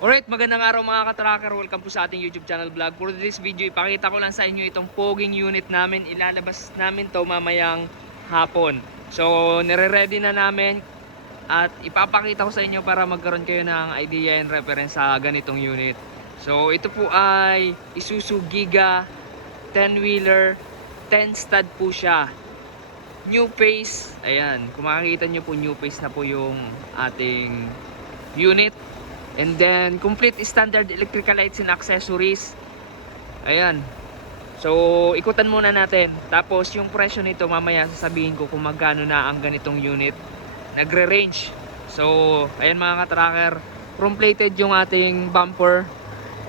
Alright, magandang araw mga ka-tracker. Welcome po sa ating YouTube channel vlog. For this video, ipakita ko lang sa inyo itong poging unit namin. Ilalabas namin to mamayang hapon. So, nire-ready na namin at ipapakita ko sa inyo para magkaroon kayo ng idea and reference sa ganitong unit. So, ito po ay Isuzu Giga 10-wheeler, 10 stud po siya. New face, ayan, kung makikita nyo po, new face na po yung ating unit. And then, complete standard electrical lights and accessories. Ayan. So, ikutan muna natin. Tapos, yung presyo nito, mamaya sasabihin ko kung magkano na ang ganitong unit. Nagre-range. So, ayan mga ka-tracker. Chrome-plated yung ating bumper.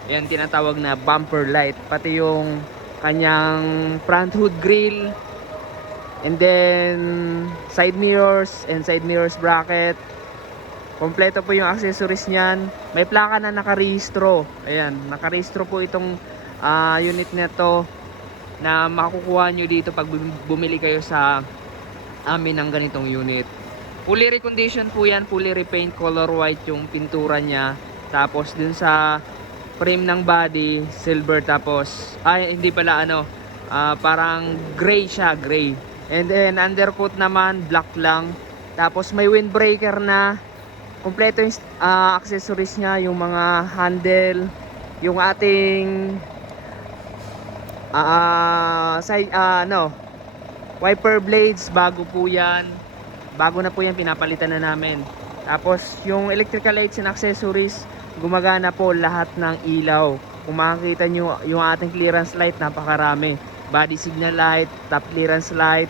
Ayan, tinatawag na bumper light. Pati yung kanyang front hood grill. And then, side mirrors and side mirrors bracket. Kompleto po yung accessories niyan. May plaka na nakarehistro. Ayan, nakarehistro po itong unit nito na makukuha nyo dito pag bumili kayo sa amin ng ganitong unit. Fully reconditioned po yan, fully repaint, color white yung pintura niya. Tapos dun sa frame ng body, silver, tapos hindi pala parang gray siya, gray. And then undercoat naman, black lang. Tapos may windbreaker na. Kompleto yung accessories niya, yung mga handle, yung ating wiper blades, bago po yan. Bago na po yan, pinapalitan na namin. Tapos yung electrical lights and accessories, gumagana po lahat ng ilaw. Kung makikita nyo yung ating clearance light, napakarami. Body signal light, top clearance light.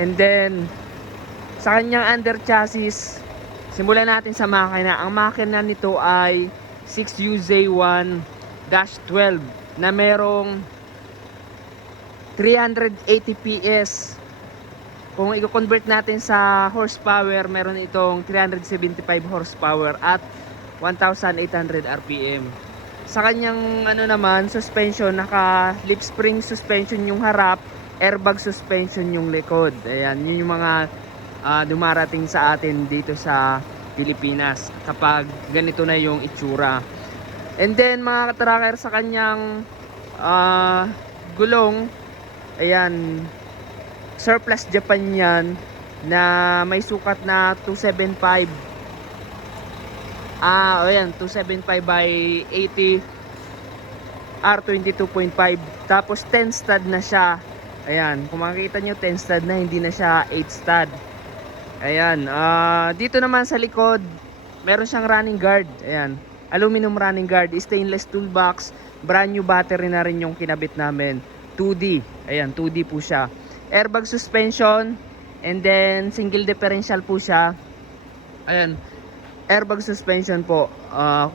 And then sa kanyang under chassis, simulan natin sa makina. Ang makina nito ay 6UZ1-12 na merong 380 PS. Kung i-convert natin sa horsepower, meron itong 375 horsepower at 1,800 RPM. Sa kanyang suspension, naka lip spring suspension yung harap, airbag suspension yung likod. Ayan, yun yung mga dumarating sa atin dito sa Pilipinas kapag ganito na yung itsura. And then mga ka-tracker, sa kanyang gulong, ayan, surplus Japan yan na may sukat na 275. Ayan, 275 by 80 R22.5. Tapos 10 stud na siya. Ayan, kung makikita nyo, 10 stud na, hindi na siya 8 stud. Ayan, dito naman sa likod, meron siyang running guard. Ayan, aluminum running guard, stainless toolbox, brand new battery na rin yung kinabit namin. 2D, ayan, 2D po siya. Airbag suspension, and then single differential po siya. Ayan, airbag suspension po.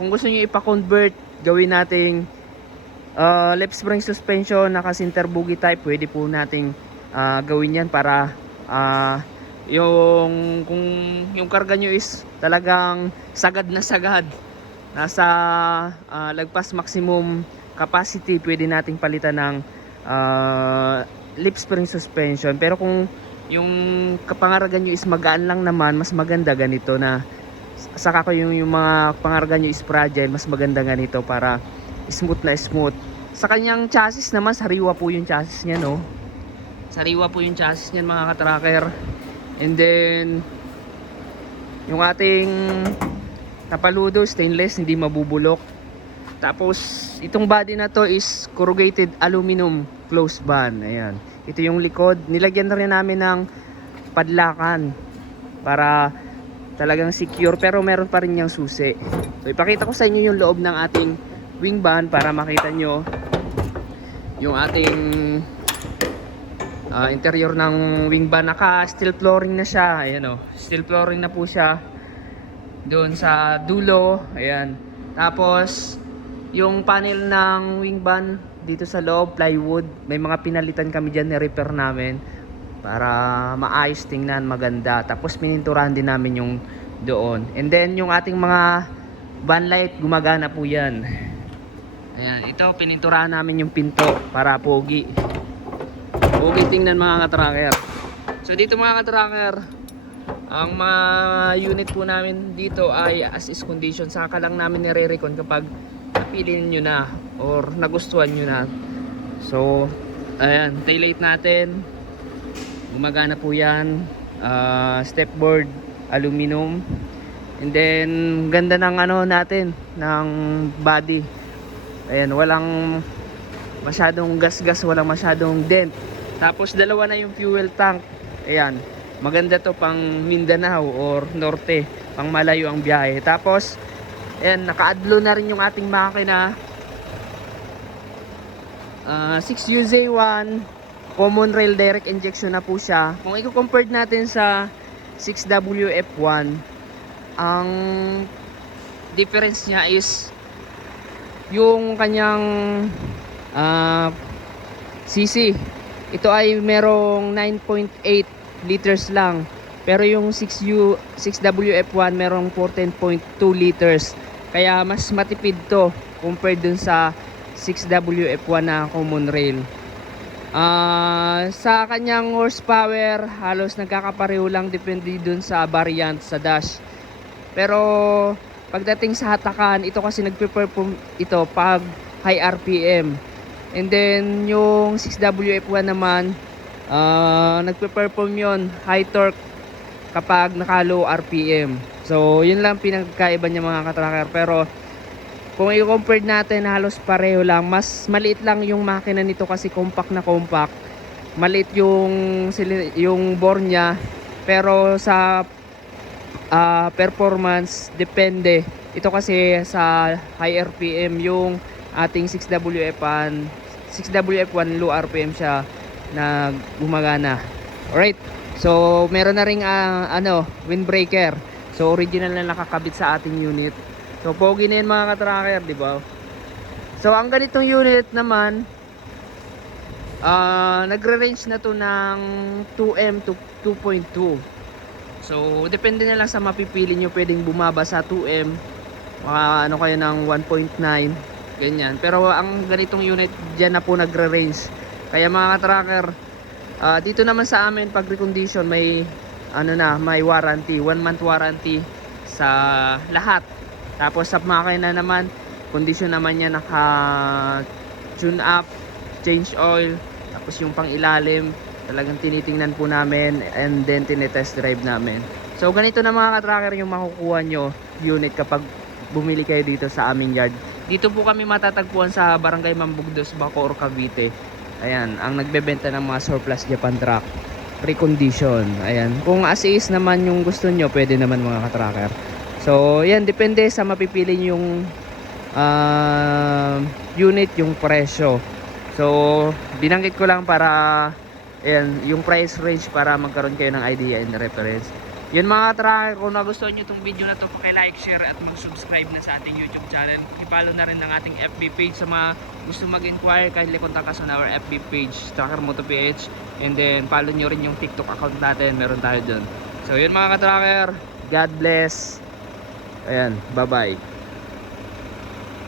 Kung gusto niyo ipa-convert, gawin nating left spring suspension, naka center bogie type, pwede po nating gawin yan para kung yung karga nyo is talagang sagad na sagad, nasa lagpas maximum capacity, pwede nating palitan ng lip spring suspension. Pero kung yung kapangarga nyo is magaan lang naman, mas maganda ganito na saka ko yung mga pangarga nyo is fragile, mas maganda ganito para smooth na smooth. Sa kanyang chassis naman, sariwa po yung chassis niya, no? Sariwa po yung chassis niyan mga ka-tracker. And then yung ating napaludo, stainless, hindi mabubulok. Tapos itong body na to is corrugated aluminum closed band. Ayan, ito yung likod. Nilagyan na rin namin ng padlakan para talagang secure, pero meron pa rin yung susi. So ipakita ko sa inyo yung loob ng ating wing band para makita nyo yung ating interior ng wing band. Naka steel flooring na siya. Ayan, steel flooring na po siya doon sa dulo. Ayan, tapos yung panel ng wing band dito sa loob, plywood. May mga pinalitan kami dyan, ni-repair namin para maayos tingnan, maganda. Tapos pininturahan din namin yung doon. And then yung ating mga van light, gumagana po yan. Ayan, ito pininturahan namin yung pinto para pogi. Pogi tingnan mga ka-tracker. So dito mga ka-tracker, Ang mga unit po namin dito ay as is condition. Saka lang namin nire-recon kapag napili nyo na or nagustuhan nyo na. So ayan, taillight natin gumagana po yan. Stepboard aluminum, and then ganda ng ano natin ng body. Ayan, walang masyadong gas-gas, walang masyadong dent. Tapos dalawa na yung fuel tank. Ayan, maganda to pang Mindanao or Norte, pang malayo ang biyahe. Tapos ayan, naka-adlo na rin yung ating makina. 6UZ1 common rail direct injection na po siya. Kung i-compare natin sa 6WF1, ang difference niya is yung kanyang cc. Ito ay merong 9.8 liters lang, pero yung 6WF1 merong 14.2 liters, kaya mas matipid to compared dun sa 6WF1 na common rail. Sa kanyang horsepower halos nagkakapareho lang, depende dun sa variant sa dash. Pero pagdating sa hatakan, ito kasi nagpe-perform ito pag high RPM. And then yung 6WF1 naman, nagpe-perform yon high torque kapag naka low RPM. So yun lang pinagkaiba niya mga katracker. Pero kung i-compare natin, halos pareho lang. Mas maliit lang yung makina nito kasi compact na compact. Maliit yung bore niya. Pero sa performance, depende. Ito kasi sa high RPM yung ating 6WF1 low RPM siya na gumagana. Alright. So meron na ring windbreaker. So original na nakakabit sa ating unit. So pogi na yan mga katracker, di ba? So ang ganitong unit naman, nagre-range na to ng 2M to 2.2. So depende na lang sa mapipili nyo. Pwedeng bumaba sa 2M, ano kayo ng 1.9, ganyan. Pero ang ganitong unit dyan na po nagre-range. Kaya mga katracker, dito naman sa amin pag recondition may may warranty, 1 month warranty sa lahat. Tapos sa makina naman, condition naman niya naka tune up, change oil, tapos yung pang ilalim talagang tinitingnan po namin, and then tinetest drive namin. So ganito na mga katracker yung makukuha nyo unit kapag bumili kayo dito sa aming yard. Dito po kami matatagpuan sa Barangay Mambugdos, Bacoor, Cavite. Ayan, ang nagbebenta ng mga surplus Japan truck, pre-condition. Ayan, kung as is naman yung gusto nyo, pwede naman mga katracker. So yan, depende sa mapipili yung unit, yung presyo. So binanggit ko lang para ayan, yung price range para magkaroon kayo ng idea and reference. Yun mga katracker, kung nagustuhan nyo itong video na to, paki-like, share at mag-subscribe na sa ating YouTube channel. I-follow na rin ng ating FB page. Sa mga gusto mag-inquire, kindly contact us on our FB page, Tracker Moto PH. And then follow nyo rin yung TikTok account natin, meron tayo dun. So yun mga katracker, God bless. Ayan, bye bye.